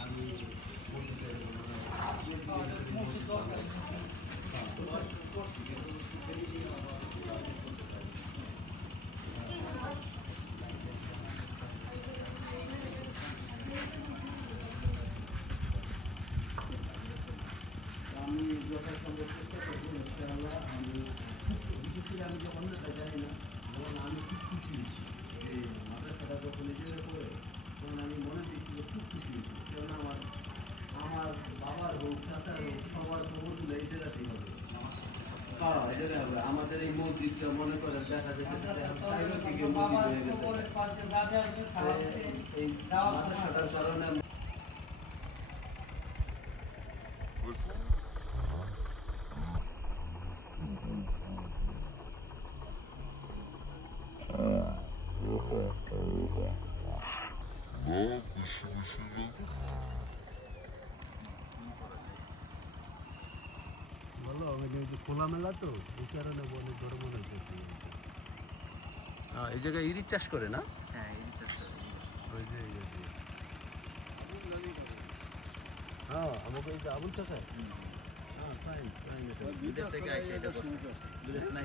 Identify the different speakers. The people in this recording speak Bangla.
Speaker 1: আমি আমি যথাসম্ভব চেষ্টা করবো ইনশাআল্লাহ আমি কিছু ছিল আমি যখন জানি না তখন আমি খুব খুশি হয়েছি আমাদের এই মসজিদটা মনে করেন দেখা যায় মসজিদ হয়ে গেছে এই মাদ্রাসাটার কারণে
Speaker 2: Love, the sugar,
Speaker 3: sugar. ওই যে খোলামেলা তো এই কারণে অনেক গরম হইতেছে
Speaker 1: এই জায়গায় ইরিচ চাষ করে না?
Speaker 4: হ্যাঁ এই চাষটা
Speaker 3: ওই যে হ্যাঁ আমাকে এই যে আবুল হ্যাঁ ফাইন ফাইন
Speaker 4: বিদেশ থেকে আইসে এটা করছে বিদেশ না